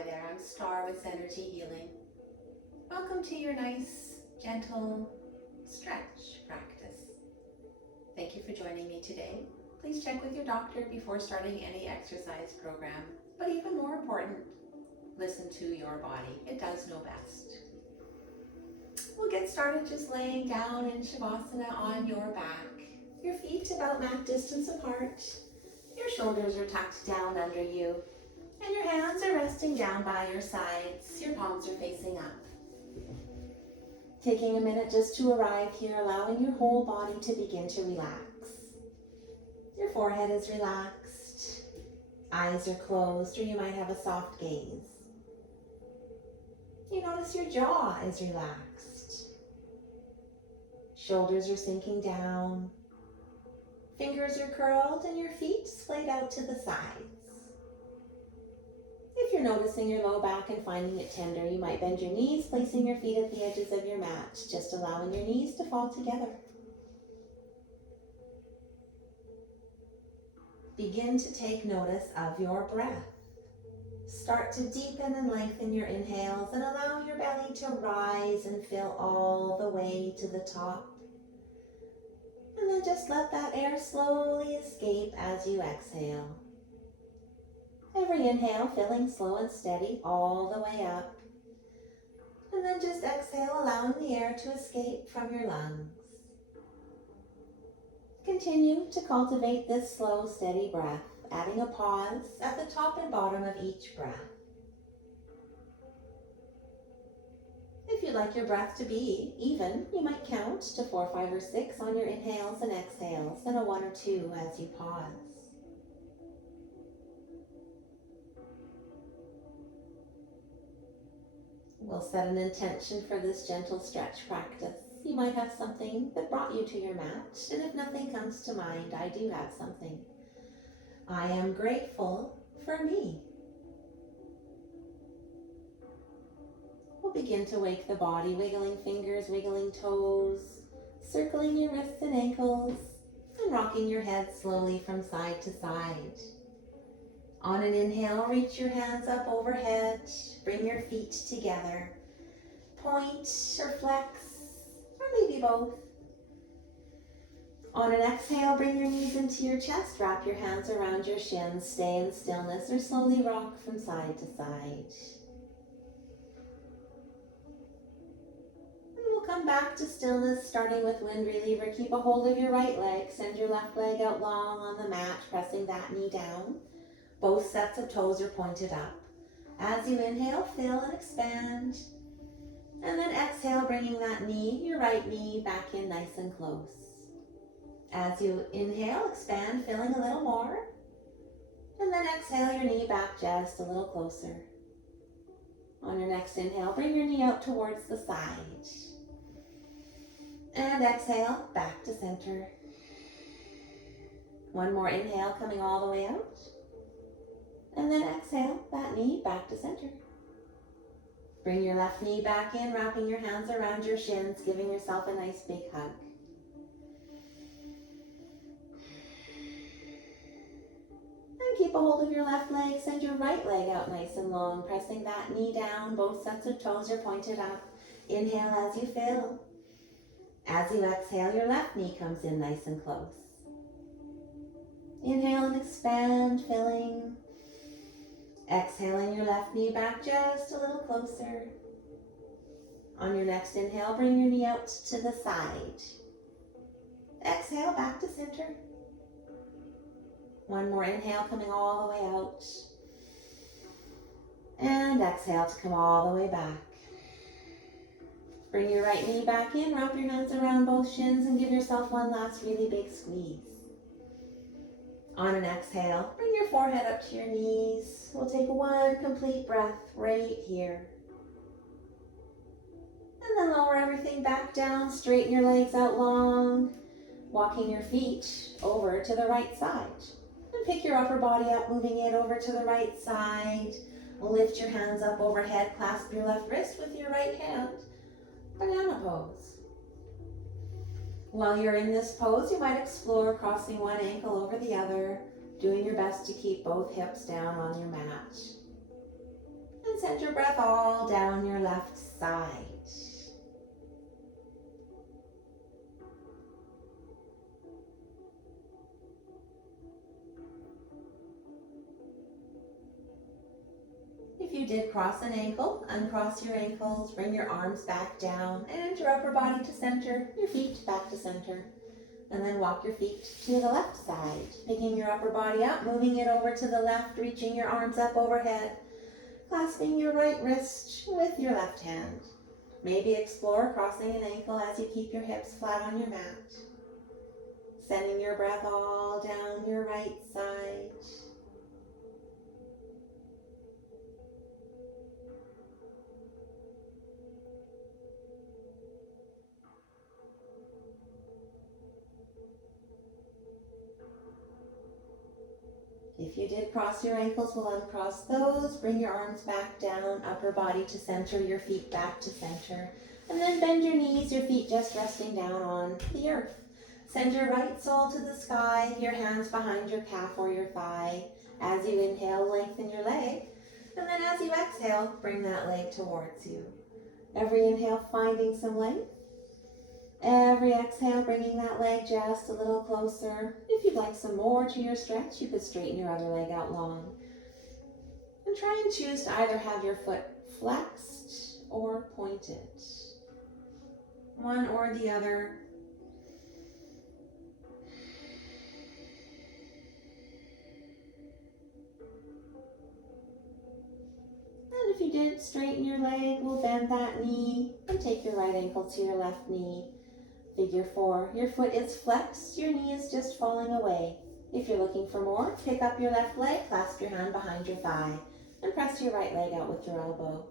Hi there, I'm Star with Synergy Healing. Welcome to your nice, gentle stretch practice. Thank you for joining me today. Please check with your doctor before starting any exercise program. But even more important, listen to your body. It does know best. We'll get started just laying down in Shavasana on your back. Your feet about mat distance apart. Your shoulders are tucked down under you. And your hands are resting down by your sides. Your palms are facing up. Taking a minute just to arrive here, allowing your whole body to begin to relax. Your forehead is relaxed. Eyes are closed, or you might have a soft gaze. You notice your jaw is relaxed. Shoulders are sinking down. Fingers are curled, and your feet splayed out to the sides. If you're noticing your low back and finding it tender, you might bend your knees, placing your feet at the edges of your mat, just allowing your knees to fall together. Begin to take notice of your breath. Start to deepen and lengthen your inhales and allow your belly to rise and fill all the way to the top. And then just let that air slowly escape as you exhale. Every inhale filling slow and steady all the way up. And then just exhale, allowing the air to escape from your lungs. Continue to cultivate this slow, steady breath, adding a pause at the top and bottom of each breath. If you'd like your breath to be even, you might count to 4, 5, or 6 on your inhales and exhales, and a 1 or 2 as you pause. We'll set an intention for this gentle stretch practice. You might have something that brought you to your mat, and if nothing comes to mind, I do have something. I am grateful for me. We'll begin to wake the body, wiggling fingers, wiggling toes, circling your wrists and ankles, and rocking your head slowly from side to side. On an inhale, reach your hands up overhead, bring your feet together, point or flex, or maybe both. On an exhale, bring your knees into your chest, wrap your hands around your shins, stay in stillness, or slowly rock from side to side. And we'll come back to stillness, starting with wind reliever. Keep a hold of your right leg, send your left leg out long on the mat, pressing that knee down. Both sets of toes are pointed up. As you inhale, fill and expand. And then exhale, bringing that knee, your right knee, back in nice and close. As you inhale, expand, filling a little more. And then exhale, your knee back just a little closer. On your next inhale, bring your knee out towards the side. And exhale, back to center. One more inhale, coming all the way out. And then exhale, that knee back to center. Bring your left knee back in, wrapping your hands around your shins, giving yourself a nice big hug. And keep a hold of your left leg, send your right leg out nice and long, pressing that knee down, both sets of toes are pointed up. Inhale as you fill. As you exhale, your left knee comes in nice and close. Inhale and expand, filling. Exhaling your left knee back just a little closer. On your next inhale, bring your knee out to the side. Exhale, back to center. One more inhale, coming all the way out. And exhale to come all the way back. Bring your right knee back in, wrap your hands around both shins, and give yourself one last really big squeeze. On an exhale, bring your forehead up to your knees. We'll take one complete breath right here. And then lower everything back down, straighten your legs out long, walking your feet over to the right side. And pick your upper body up, moving it over to the right side. Lift your hands up overhead, clasp your left wrist with your right hand. Banana pose. While you're in this pose, you might explore crossing one ankle over the other, doing your best to keep both hips down on your mat. And your breath all down your left side. If you did cross an ankle, uncross your ankles, bring your arms back down and your upper body to center, your feet back to center. And then walk your feet to the left side, picking your upper body up, moving it over to the left, reaching your arms up overhead, clasping your right wrist with your left hand. Maybe explore crossing an ankle as you keep your hips flat on your mat. Sending your breath all down your right side. If you did cross your ankles, we'll uncross those. Bring your arms back down, upper body to center, your feet back to center. And then bend your knees, your feet just resting down on the earth. Send your right sole to the sky, your hands behind your calf or your thigh. As you inhale, lengthen your leg. And then as you exhale, bring that leg towards you. Every inhale, finding some length. Every exhale, bringing that leg just a little closer. If you'd like some more to your stretch, you could straighten your other leg out long. And try and choose to either have your foot flexed or pointed. One or the other. And if you did straighten your leg, we'll bend that knee and take your right ankle to your left knee. Figure 4, your foot is flexed, your knee is just falling away. If you're looking for more, pick up your left leg, clasp your hand behind your thigh, and press your right leg out with your elbow.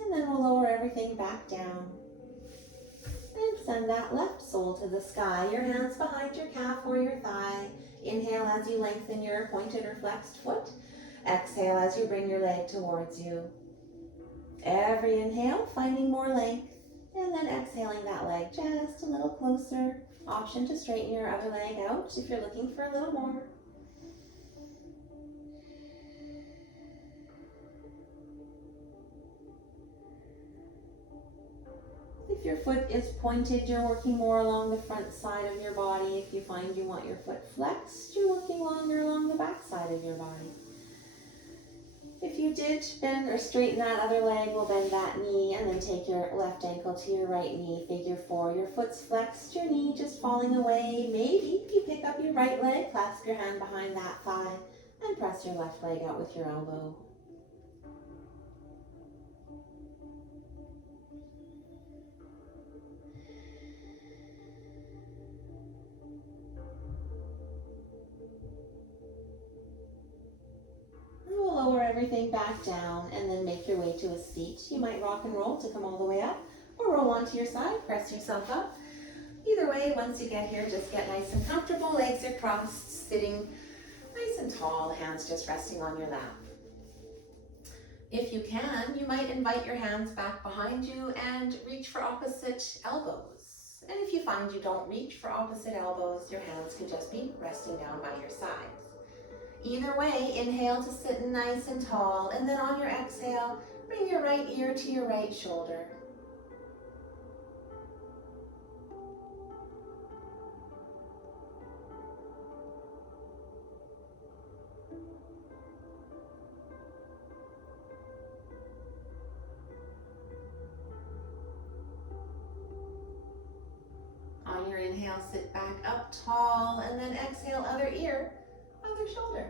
And then we'll lower everything back down. And send that left sole to the sky, your hands behind your calf or your thigh. Inhale as you lengthen your pointed or flexed foot. Exhale as you bring your leg towards you. Every inhale, finding more length. And then exhaling that leg just a little closer. Option to straighten your other leg out if you're looking for a little more. If your foot is pointed, you're working more along the front side of your body. If you find you want your foot flexed, you're working longer along the back side of your body. If you did bend or straighten that other leg, we'll bend that knee and then take your left ankle to your right knee. Figure 4, your foot's flexed, your knee just falling away. Maybe you pick up your right leg, clasp your hand behind that thigh, and press your left leg out with your elbow. Lower everything back down and then make your way to a seat. You might rock and roll to come all the way up or roll onto your side, press yourself up. Either way, once you get here, just get nice and comfortable. Legs are crossed, sitting nice and tall, hands just resting on your lap. If you can, you might invite your hands back behind you and reach for opposite elbows. And if you find you don't reach for opposite elbows, your hands can just be resting down by your sides. Either way, inhale to sit nice and tall, and then on your exhale, bring your right ear to your right shoulder. On your inhale, sit back up tall, and then exhale, other ear, other shoulder.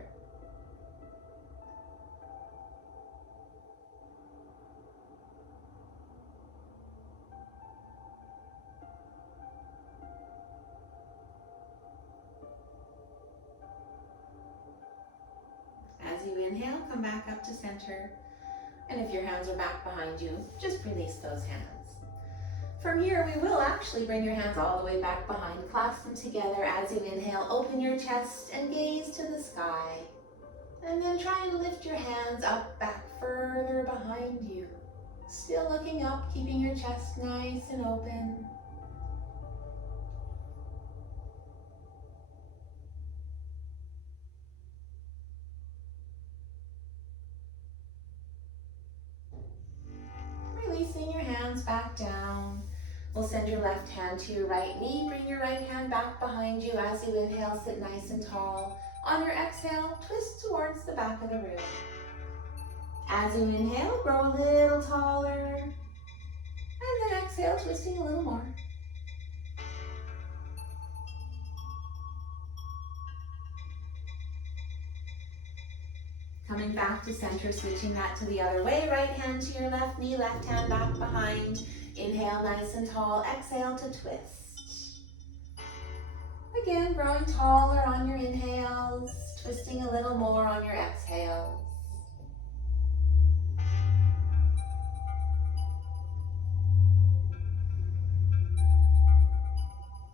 As you inhale, come back up to center. And if your hands are back behind you, just release those hands. From here, we will actually bring your hands all the way back behind, clasp them together as you inhale, open your chest and gaze to the sky. And then try and lift your hands up, back, further behind you. Still looking up, keeping your chest nice and open. Releasing your hands back down. We'll send your left hand to your right knee. Bring your right hand back behind you as you inhale, sit nice and tall. On your exhale, twist towards the back of the room. As you inhale, grow a little taller. And then exhale, twisting a little more. Coming back to center, switching that to the other way. Right hand to your left knee, left hand back behind. Inhale nice and tall, exhale to twist. Again, growing taller on your inhales, twisting a little more on your exhales.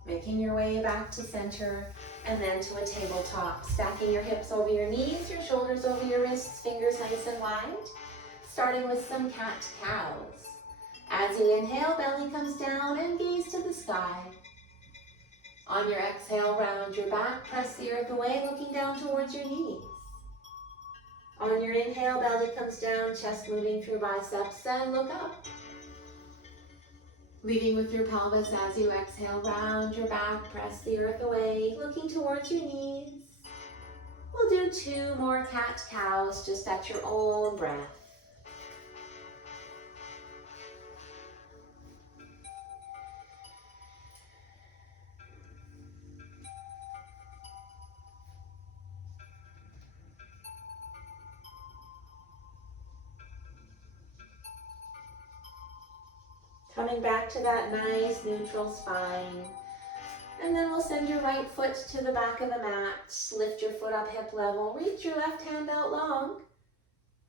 Making your way back to center and then to a tabletop. Stacking your hips over your knees, your shoulders over your wrists, fingers nice and wide. Starting with some cat-cows. As you inhale, belly comes down and gaze to the sky. On your exhale, round your back, press the earth away, looking down towards your knees. On your inhale, belly comes down, chest moving through biceps, and look up. Leading with your pelvis as you exhale, round your back, press the earth away, looking towards your knees. We'll do 2 more cat-cows just at your own breath. Coming back to that nice neutral spine. And then we'll send your right foot to the back of the mat. Lift your foot up hip level. Reach your left hand out long.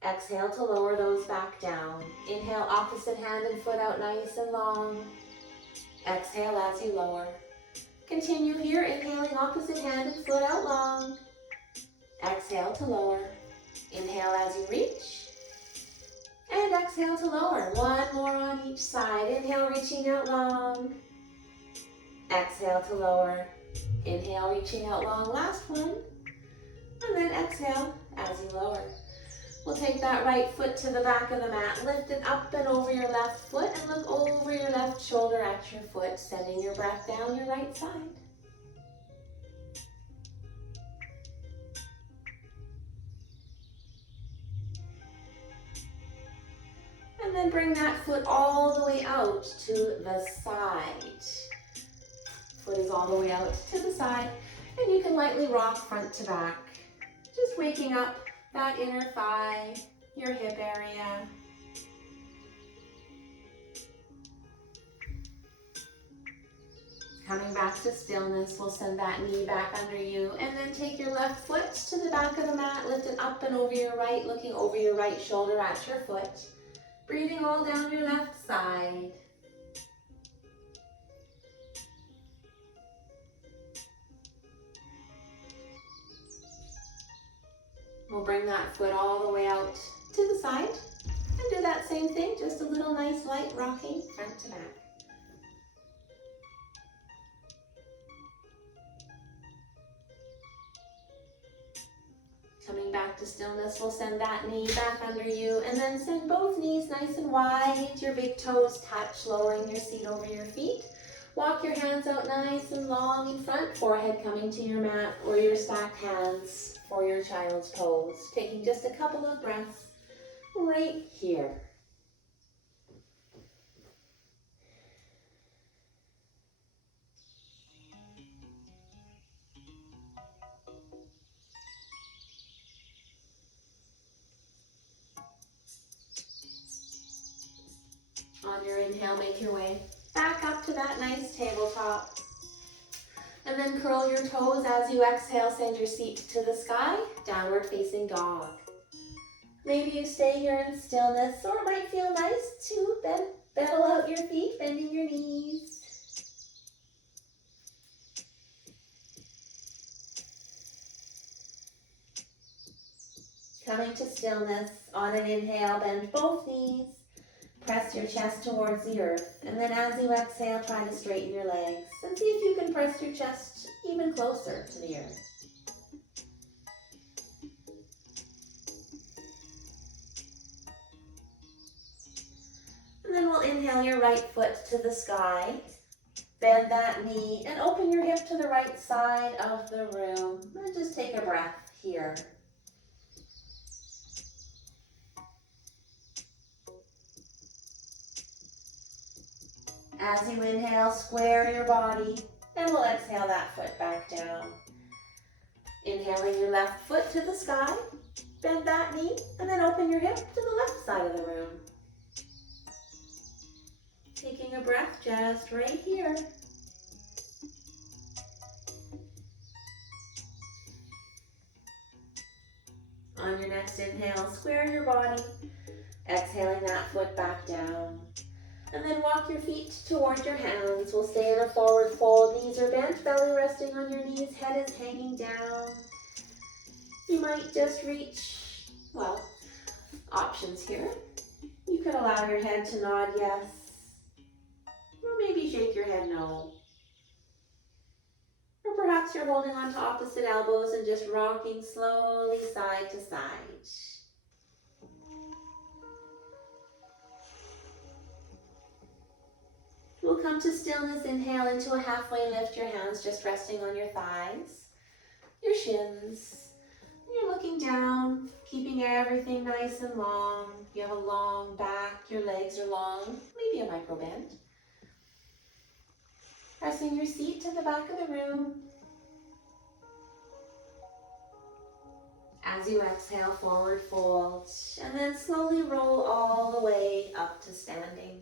Exhale to lower those back down. Inhale, opposite hand and foot out nice and long. Exhale as you lower. Continue here, inhaling opposite hand and foot out long. Exhale to lower. Inhale as you reach. And exhale to lower. 1 more on each side. Inhale, reaching out long. Exhale to lower. Inhale, reaching out long. Last one. And then exhale as you lower. We'll take that right foot to the back of the mat. Lift it up and over your left foot and look over your left shoulder at your foot, sending your breath down your right side. And then bring that foot all the way out to the side. Foot is all the way out to the side. And you can lightly rock front to back. Just waking up that inner thigh, your hip area. Coming back to stillness, we'll send that knee back under you and then take your left foot to the back of the mat, lift it up and over your right, looking over your right shoulder at your foot. Breathing all down your left side. We'll bring that foot all the way out to the side and do that same thing, just a little nice light rocking front to back. Coming back to stillness, we'll send that knee back under you and then send both knees nice and wide. Your big toes touch, lowering your seat over your feet. Walk your hands out nice and long in front, forehead coming to your mat or your stacked hands for your child's pose. Taking just a couple of breaths right here. On your inhale, make your way back up to that nice tabletop. And then curl your toes as you exhale, send your seat to the sky, downward facing dog. Maybe you stay here in stillness, or it might feel nice to pedal out your feet, bending your knees. Coming to stillness, on an inhale, bend both knees. Press your chest towards the earth, and then as you exhale, try to straighten your legs and see if you can press your chest even closer to the earth. And then we'll inhale your right foot to the sky, bend that knee, and open your hip to the right side of the room. And just take a breath here. As you inhale, square your body, and we'll exhale that foot back down. Inhaling your left foot to the sky, bend that knee, and then open your hip to the left side of the room. Taking a breath just right here. On your next inhale, square your body, exhaling that foot back down. And then walk your feet towards your hands. We'll stay in a forward fold. Knees are bent, belly resting on your knees, head is hanging down. You might just reach, well, options here. You could allow your head to nod yes, or maybe shake your head no. Or perhaps you're holding on to opposite elbows and just rocking slowly side to side. We'll come to stillness. Inhale into a halfway lift, your hands just resting on your thighs, your shins. You're looking down, keeping everything nice and long. You have a long back, your legs are long, maybe a micro bend. Pressing your seat to the back of the room. As you exhale, forward fold, and then slowly roll all the way up to standing.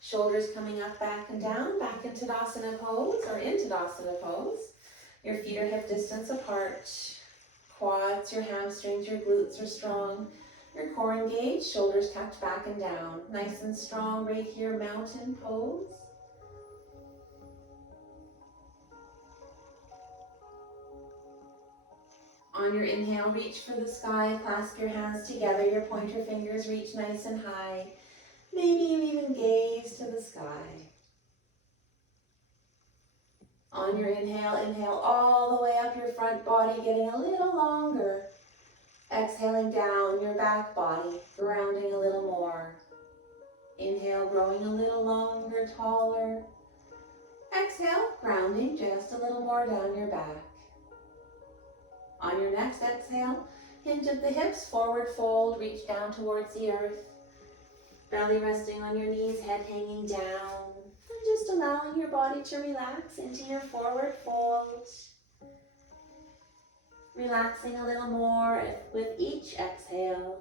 Shoulders coming up, back and down, back into Tadasana pose, or into Tadasana pose. Your feet are hip distance apart. Quads, your hamstrings, your glutes are strong. Your core engaged, shoulders tucked back and down. Nice and strong right here, mountain pose. On your inhale, reach for the sky, clasp your hands together, your pointer fingers reach nice and high. Maybe you even gaze to the sky. On your inhale, inhale all the way up your front body, getting a little longer. Exhaling down your back body, grounding a little more. Inhale, growing a little longer, taller. Exhale, grounding just a little more down your back. On your next exhale, hinge of the hips, forward fold, reach down towards the earth. Belly resting on your knees, head hanging down. And just allowing your body to relax into your forward fold. Relaxing a little more with each exhale.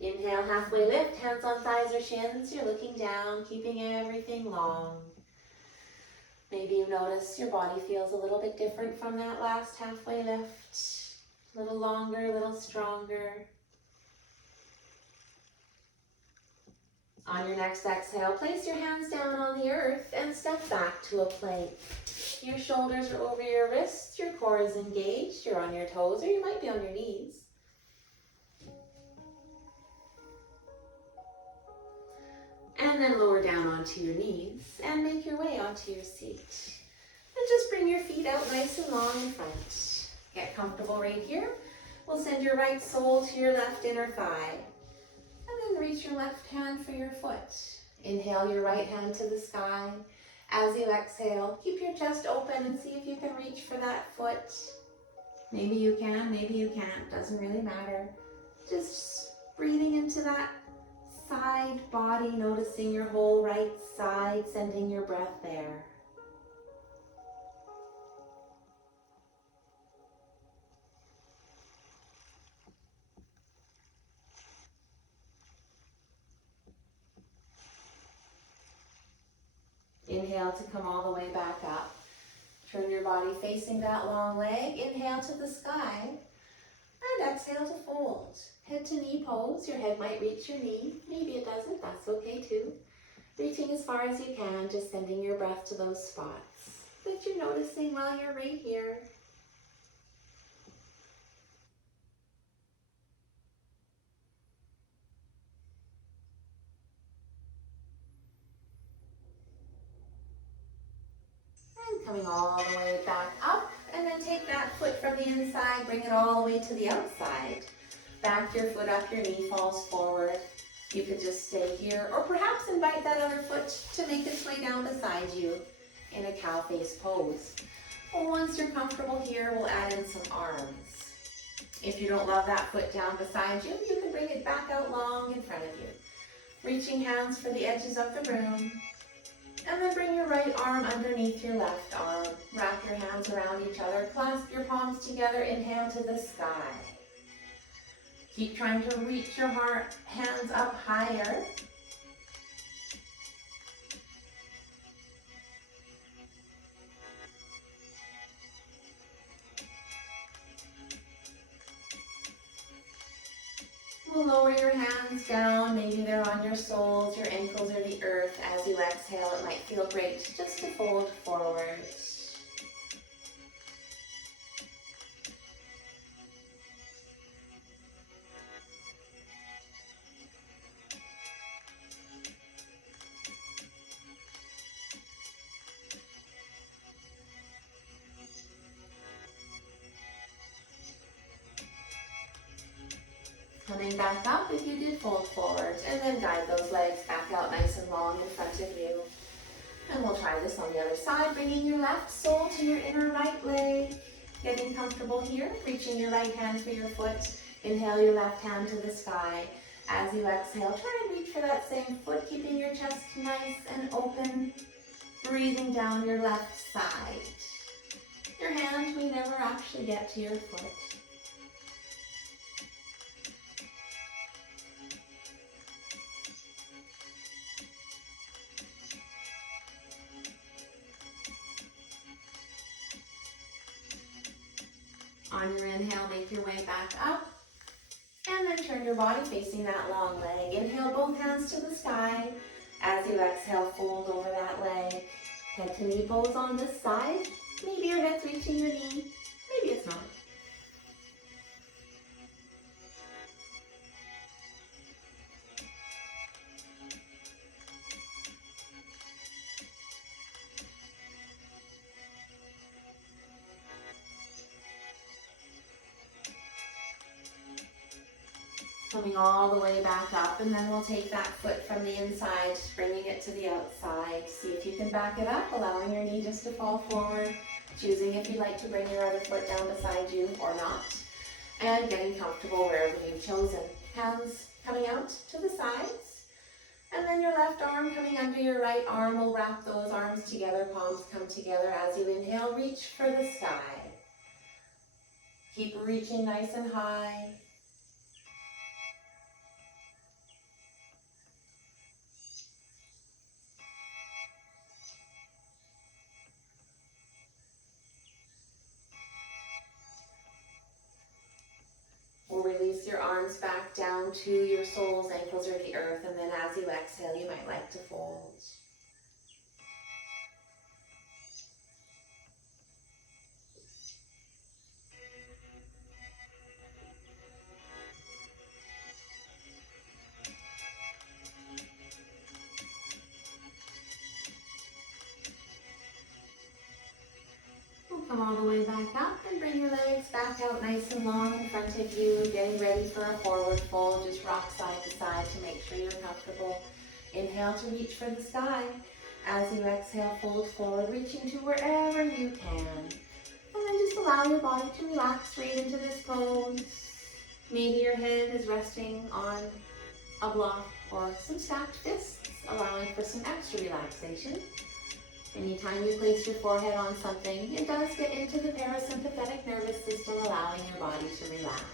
Inhale, halfway lift, hands on thighs or shins. You're looking down, keeping everything long. Maybe you notice your body feels a little bit different from that last halfway lift. A little longer, a little stronger. On your next exhale, place your hands down on the earth and step back to a plank. Your shoulders are over your wrists, your core is engaged, you're on your toes, or you might be on your knees. And then lower down onto your knees and make your way onto your seat. And just bring your feet out nice and long in front. Get comfortable right here. We'll send your right sole to your left inner thigh. And then reach your left hand for your foot. Inhale your right hand to the sky. As you exhale, keep your chest open and see if you can reach for that foot. Maybe you can, maybe you can't, doesn't really matter. Just breathing into that side body, noticing your whole right side, sending your breath there. Inhale to come all the way back up. Turn your body facing that long leg. Inhale to the sky. And exhale to fold. Head to knee pose. Your head might reach your knee. Maybe it doesn't. That's okay too. Reaching as far as you can, just sending your breath to those spots. that you're noticing while you're right here. And coming all the way back up, and then take that foot from the inside, bring it all the way to the outside. Back your foot up, your knee falls forward. You could just stay here, or perhaps invite that other foot to make its way down beside you in a cow face pose. Well, once you're comfortable here, we'll add in some arms. If you don't love that foot down beside you, you can bring it back out long in front of you. Reaching hands for the edges of the room. And then bring your right arm underneath your left arm. Wrap your hands around each other. Clasp your palms together. Inhale to the sky. Keep trying to reach your hands up higher. We'll lower your hands down. Maybe they're on your soles, your ankles, or the earth. As you exhale, it might feel great just to fold forward. Coming back up if you did fold forward, and then guide those legs back out nice and long in front of you. And we'll try this on the other side, bringing your left sole to your inner right leg. Getting comfortable here, reaching your right hand for your foot. Inhale your left hand to the sky. As you exhale, try and reach for that same foot, keeping your chest nice and open. Breathing down your left side. Your hand may never actually get to your foot. On your inhale, make your way back up, and then turn your body facing that long leg. Inhale, both hands to the sky. As you exhale, fold over that leg. Head to knee pose on this side. Maybe your head's reaching your knee, maybe it's not. Coming all the way back up, and then we'll take that foot from the inside, bringing it to the outside. See if you can back it up, allowing your knee just to fall forward, choosing if you'd like to bring your other foot down beside you or not, and getting comfortable wherever you've chosen. Hands coming out to the sides, and then your left arm coming under your right arm. We'll wrap those arms together, palms come together. As you inhale, reach for the sky. Keep reaching nice and high. We'll release your arms back down to your soles, ankles, or the earth, and then as you exhale, you might like to fold. Come all the way back up and bring your legs back out nice and long in front of you, getting ready for a forward fold. Just rock side to side to make sure you're comfortable. Inhale to reach for the sky. As you exhale, fold forward, reaching to wherever you can. And then just allow your body to relax right into this pose. Maybe your head is resting on a block or some stacked fists, allowing for some extra relaxation. Anytime you place your forehead on something, it does get into the parasympathetic nervous system, allowing your body to relax.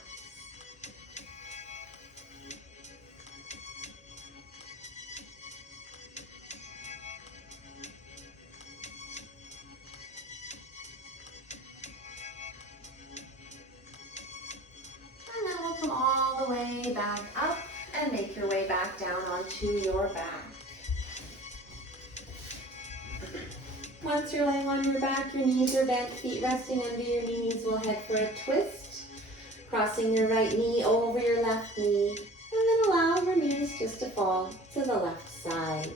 And then we'll come all the way back up and make your way back down onto your back. Once you're laying on your back, your knees are bent, feet resting under your knees, we'll head for a twist, crossing your right knee over your left knee, and then allow your knees just to fall to the left side.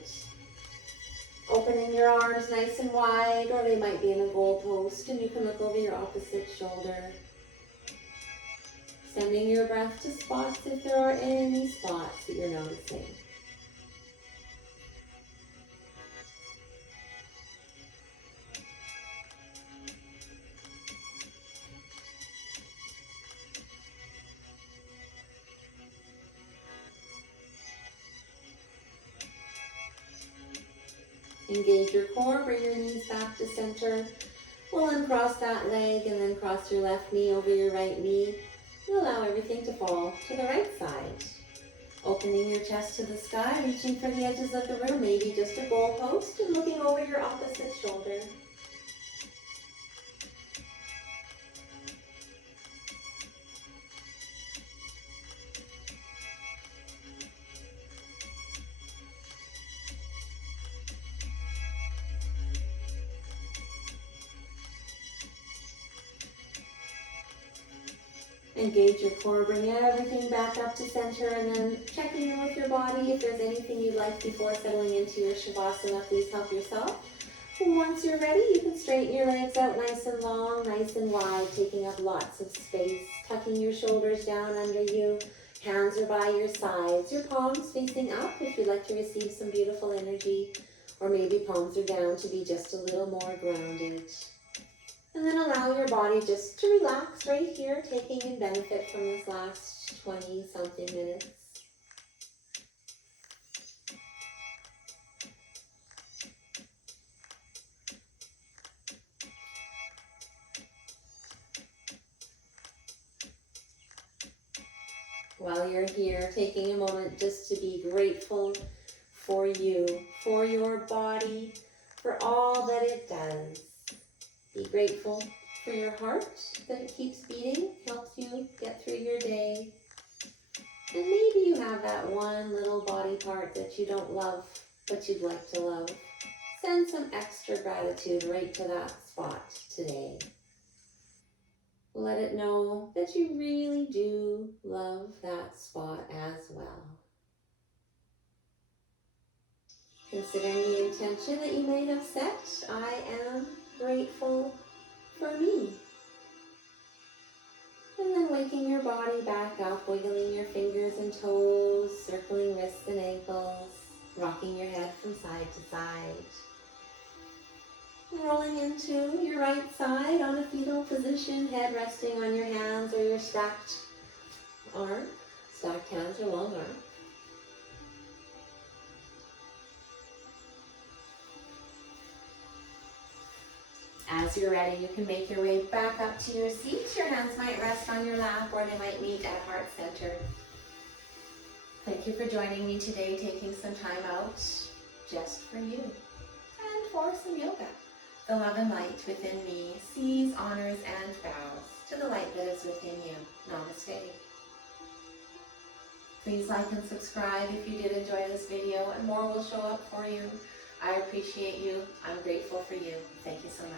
Opening your arms nice and wide, or they might be in a goalpost, and you can look over your opposite shoulder. Sending your breath to spots if there are any spots that you're noticing. Engage your core, bring your knees back to center. We'll uncross that leg and then cross your left knee over your right knee. And allow everything to fall to the right side. Opening your chest to the sky, reaching for the edges of the room, maybe just a goalpost, and looking over your opposite shoulder. Engage your core, bring everything back up to center, and then checking in with your body. If there's anything you'd like before settling into your Shavasana, please help yourself. Once you're ready, you can straighten your legs out nice and long, nice and wide, taking up lots of space, tucking your shoulders down under you. Hands are by your sides, your palms facing up if you'd like to receive some beautiful energy, or maybe palms are down to be just a little more grounded. And then allow your body just to relax right here, taking in benefit from this last 20-something minutes. While you're here, taking a moment just to be grateful for you, for your body, for all that it does. Be grateful for your heart, that it keeps beating, helps you get through your day. And maybe you have that one little body part that you don't love, but you'd like to love. Send some extra gratitude right to that spot today. Let it know that you really do love that spot as well. Considering the intention that you may have set, I am grateful for me. And then waking your body back up, wiggling your fingers and toes, circling wrists and ankles, rocking your head from side to side. Rolling into your right side on a fetal position, head resting on your hands or your stacked arm, stacked hands or long arm. As you're ready, you can make your way back up to your seat. Your hands might rest on your lap or they might meet at heart center. Thank you for joining me today, taking some time out just for you and for some yoga. The love and light within me sees, honors, and bows to the light that is within you. Namaste. Please like and subscribe if you did enjoy this video, and more will show up for you. I appreciate you. I'm grateful for you. Thank you so much.